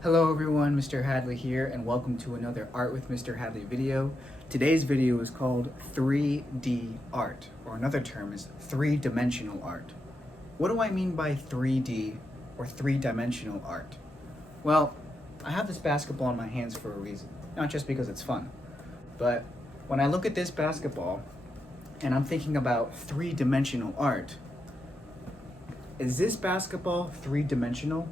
Hello everyone, Mr. Hadley here, and welcome to another Art with Mr. Hadley video. Today's video is called 3D art, or another term is three-dimensional art. What do I mean by 3D or three-dimensional art? Well, I have this basketball in my hands for a reason, not just because it's fun, but when I look at this basketball and I'm thinking about three-dimensional art, is this basketball three-dimensional?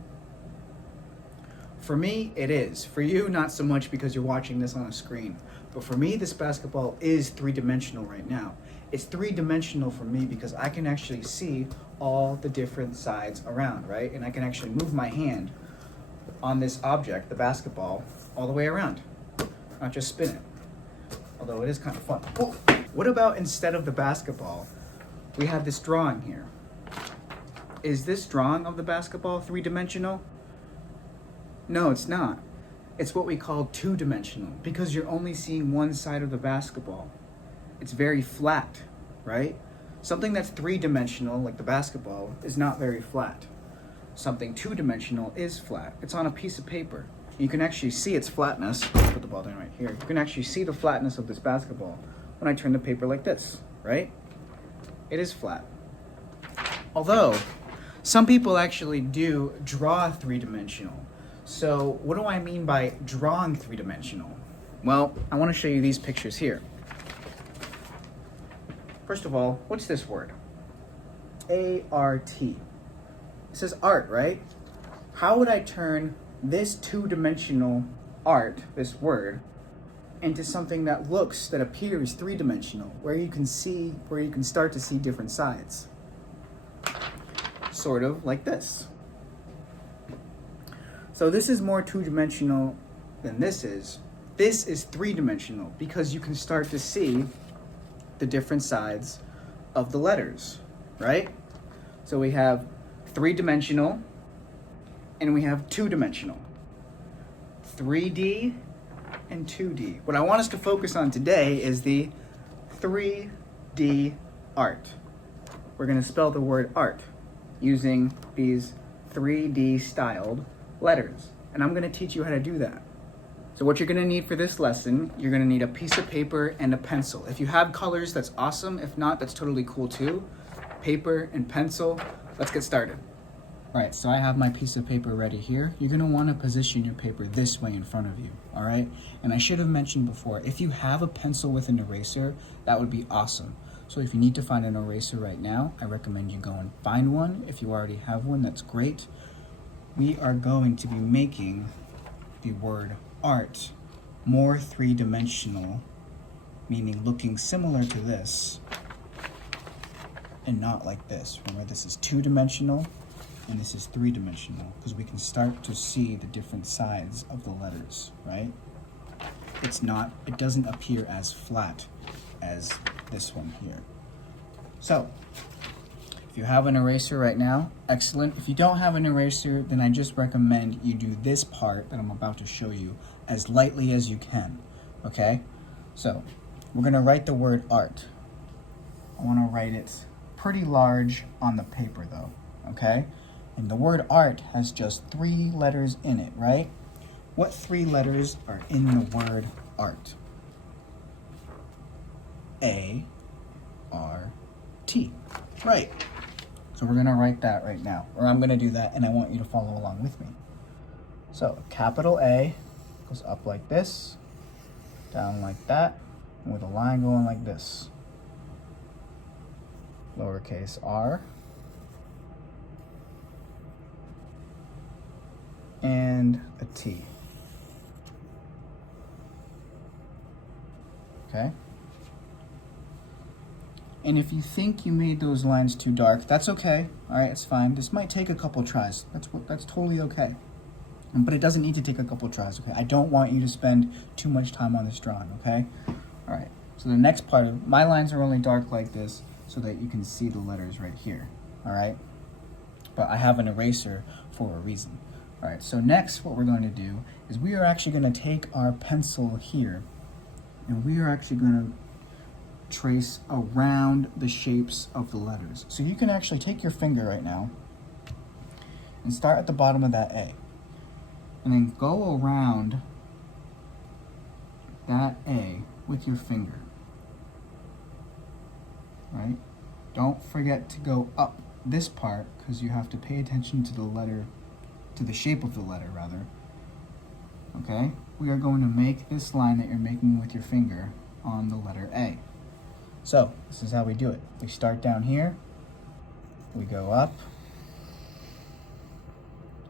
For me, it is. For you, not so much because you're watching this on a screen. But for me, this basketball is three-dimensional right now. It's three-dimensional for me because I can actually see all the different sides around, right? And I can actually move my hand on this object, the basketball, all the way around. Not just spin it. Although it is kind of fun. Oh, what about instead of the basketball, we have this drawing here. Is this drawing of the basketball three-dimensional? No, it's not. It's what we call two-dimensional because you're only seeing one side of the basketball. It's very flat, right? Something that's three-dimensional, like the basketball, is not very flat. Something two-dimensional is flat. It's on a piece of paper. You can actually see its flatness. I'll put the ball down right here. You can actually see the flatness of this basketball when I turn the paper like this, right? It is flat. Although, some people actually do draw three-dimensional. So what do I mean by drawing three-dimensional? Well, I want to show you these pictures here. First of all, what's this word? A-R-T. It says art, right? How would I turn this two-dimensional art, this word, into something that appears three-dimensional, where you can start to see different sides? Sort of like this. So this is more two-dimensional than this is. This is three-dimensional because you can start to see the different sides of the letters, right? So we have three-dimensional and we have two-dimensional. 3D and 2D. What I want us to focus on today is the 3D art. We're going to spell the word art using these 3D styled letters, and I'm going to teach you how to do that. So what you're going to need for this lesson, you're going to need a piece of paper and a pencil. If you have colors, that's awesome. If not, that's totally cool too. Paper and pencil. Let's get started. All right, so I have my piece of paper ready here. You're going to want to position your paper this way in front of you, all right? And I should have mentioned before, if you have a pencil with an eraser, that would be awesome. So if you need to find an eraser right now, I recommend you go and find one. If you already have one, that's great. We are going to be making the word art more three-dimensional, meaning looking similar to this and not like this. Remember, this is two-dimensional and this is three-dimensional because we can start to see the different sides of the letters, right? It doesn't appear as flat as this one here. So, if you have an eraser right now, excellent. If you don't have an eraser, then I just recommend you do this part that I'm about to show you as lightly as you can, okay? So, we're gonna write the word art. I wanna write it pretty large on the paper though, okay? And the word art has just 3 letters in it, right? What 3 letters are in the word art? A-R-T, right. So we're going to write that right now, or I'm going to do that, and I want you to follow along with me. So capital A goes up like this, down like that, and with a line going like this. Lowercase r, and a T. Okay? And if you think you made those lines too dark, that's okay. All right, it's fine. This might take a couple tries. That's totally okay. But it doesn't need to take a couple tries, okay? I don't want you to spend too much time on this drawing, okay? All right, so the next part of my lines are only dark like this so that you can see the letters right here, all right? But I have an eraser for a reason. All right, so next what we're going to do is we are actually going to take our pencil here and we are actually going to trace around the shapes of the letters. So you can actually take your finger right now and start at the bottom of that A. and then go around that A with your finger, right? Don't forget to go up this part because you have to pay attention to the letter, to the shape of the letter rather. Okay? We are going to make this line that you're making with your finger on the letter A. So, this is how we do it. We start down here, we go up,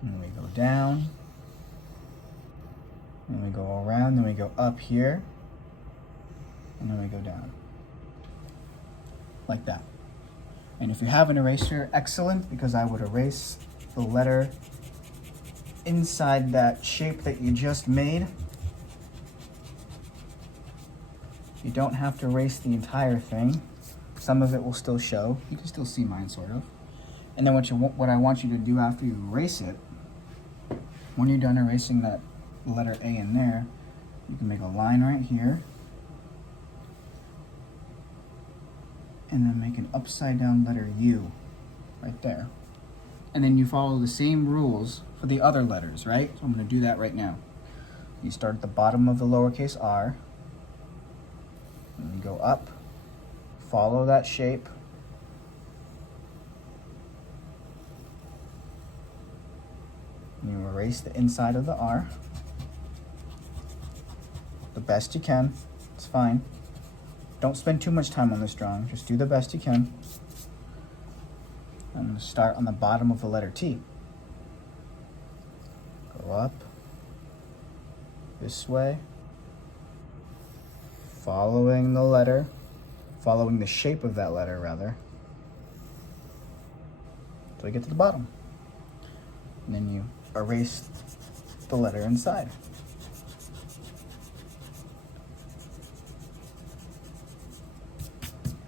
and we go down, and we go around, then we go up here, and then we go down. Like that. And if you have an eraser, excellent, because I would erase the letter inside that shape that you just made. You don't have to erase the entire thing. Some of it will still show. You can still see mine, sort of. And then what I want you to do after you erase it, when you're done erasing that letter A in there, you can make a line right here, and then make an upside down letter U right there. And then you follow the same rules for the other letters, right? So I'm going to do that right now. You start at the bottom of the lowercase r, and you go up, follow that shape, and you erase the inside of the R the best you can. It's fine. Don't spend too much time on this drawing. Just do the best you can. I'm going to start on the bottom of the letter T. Go up this way, following the letter, following the shape of that letter rather, until you get to the bottom. And then you erase the letter inside.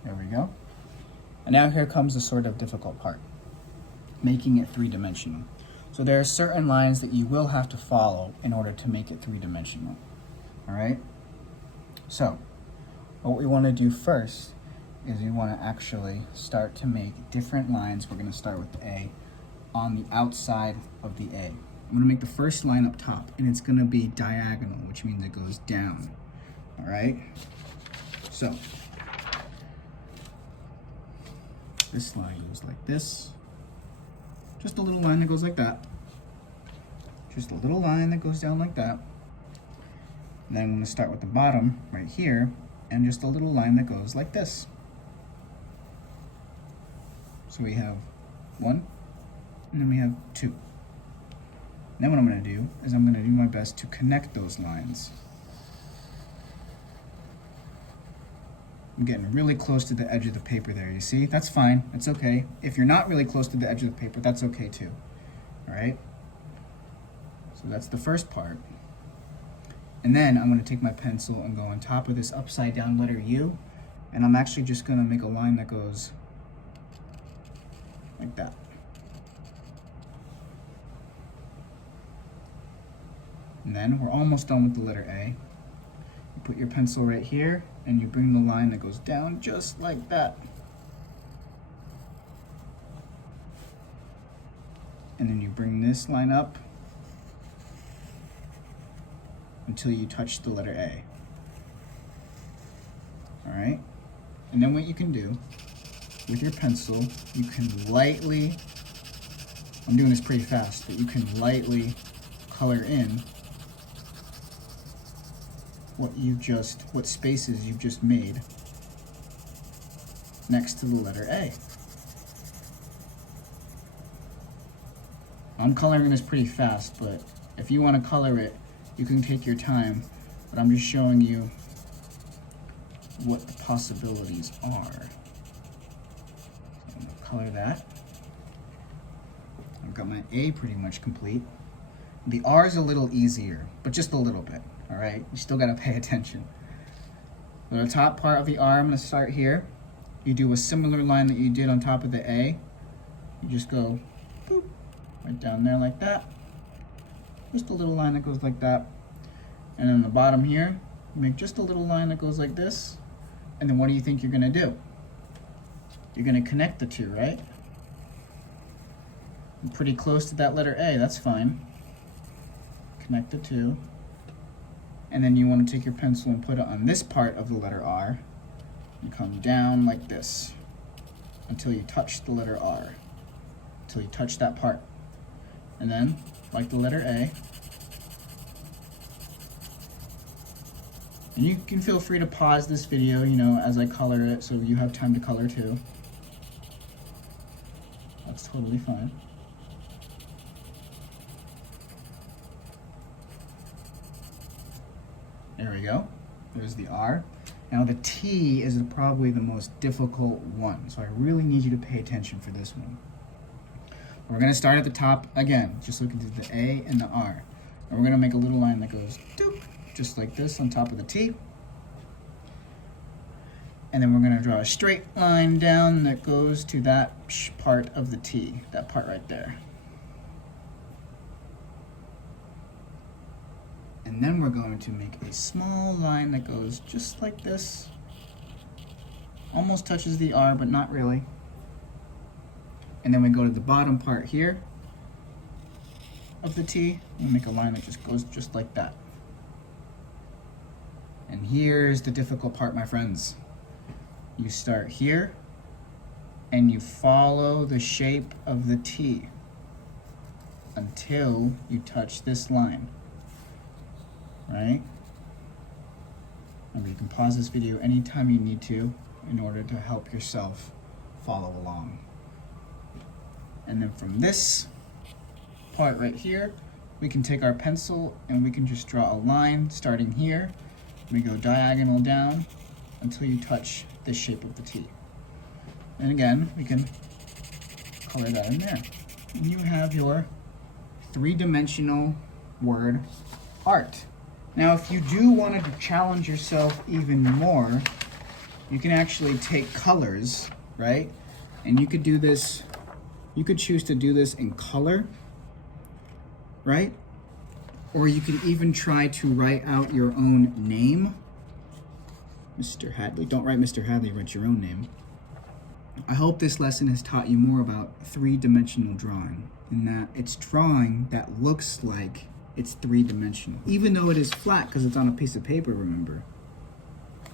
There we go. And now here comes the sort of difficult part, making it three-dimensional. So there are certain lines that you will have to follow in order to make it three-dimensional. All right? So what we want to do first is we want to actually start to make different lines. We're going to start with the A on the outside of the A. I'm going to make the first line up top, and it's going to be diagonal, which means it goes down. All right? So this line goes like this. Just a little line that goes like that. Just a little line that goes down like that. And then I'm going to start with the bottom right here, and just a little line that goes like this. So we have one, and then we have two. Then what I'm going to do is I'm going to do my best to connect those lines. I'm getting really close to the edge of the paper there, you see? That's fine, that's okay. If you're not really close to the edge of the paper, that's okay too, all right? So that's the first part. And then I'm gonna take my pencil and go on top of this upside down letter U, and I'm actually just gonna make a line that goes like that. And then we're almost done with the letter A. You put your pencil right here, and you bring the line that goes down just like that. And then you bring this line up until you touch the letter A. All right? And then what you can do with your pencil, you can lightly, I'm doing this pretty fast, but you can lightly color in what spaces you've just made next to the letter A. I'm coloring this pretty fast, but if you want to color it, you can take your time, but I'm just showing you what the possibilities are. So I'm going to color that. I've got my A pretty much complete. The R is a little easier, but just a little bit. All right, you still gotta pay attention. The top part of the R, I'm gonna start here. You do a similar line that you did on top of the A. You just go boop, right down there like that. Just a little line that goes like that. And then the bottom here, you make just a little line that goes like this. And then what do you think you're gonna do? You're gonna connect the two, right? I'm pretty close to that letter A, that's fine. connect the two. And then you want to take your pencil and put it on this part of the letter R. You come down like this until you touch the letter R, until you touch that part. And then, like the letter A, and you can feel free to pause this video, as I color it, so you have time to color too. That's totally fine. There we go. There's the R. Now the T is probably the most difficult one, so I really need you to pay attention for this one. We're going to start at the top again, just looking at the A and the R. And we're going to make a little line that goes doop, just like this on top of the T. And then we're going to draw a straight line down that goes to that part of the T, that part right there. And then we're going to make a small line that goes just like this. Almost touches the R, but not really. And then we go to the bottom part here of the T, and make a line that just goes just like that. And here's the difficult part, my friends. You start here, and you follow the shape of the T until you touch this line. Right? And you can pause this video anytime you need to in order to help yourself follow along. And then from this part right here, we can take our pencil and we can just draw a line starting here. We go diagonal down until you touch this shape of the T. And again, we can color that in there. And you have your three-dimensional word art. Now, if you do want to challenge yourself even more, you can actually take colors, right? And you could do this, you could choose to do this in color, right? Or you could even try to write out your own name. Mr. Hadley. Don't write Mr. Hadley, write your own name. I hope this lesson has taught you more about three-dimensional drawing, in that it's drawing that looks like it's three-dimensional, even though it is flat because it's on a piece of paper, remember.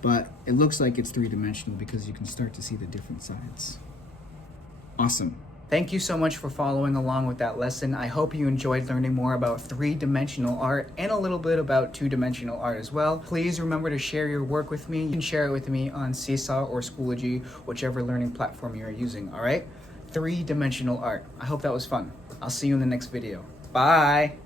But it looks like it's three-dimensional because you can start to see the different sides. Awesome. Thank you so much for following along with that lesson. I hope you enjoyed learning more about three-dimensional art and a little bit about two-dimensional art as well. Please remember to share your work with me. You can share it with me on Seesaw or Schoology, whichever learning platform you are using, all right? Three-dimensional art. I hope that was fun. I'll see you in the next video. Bye.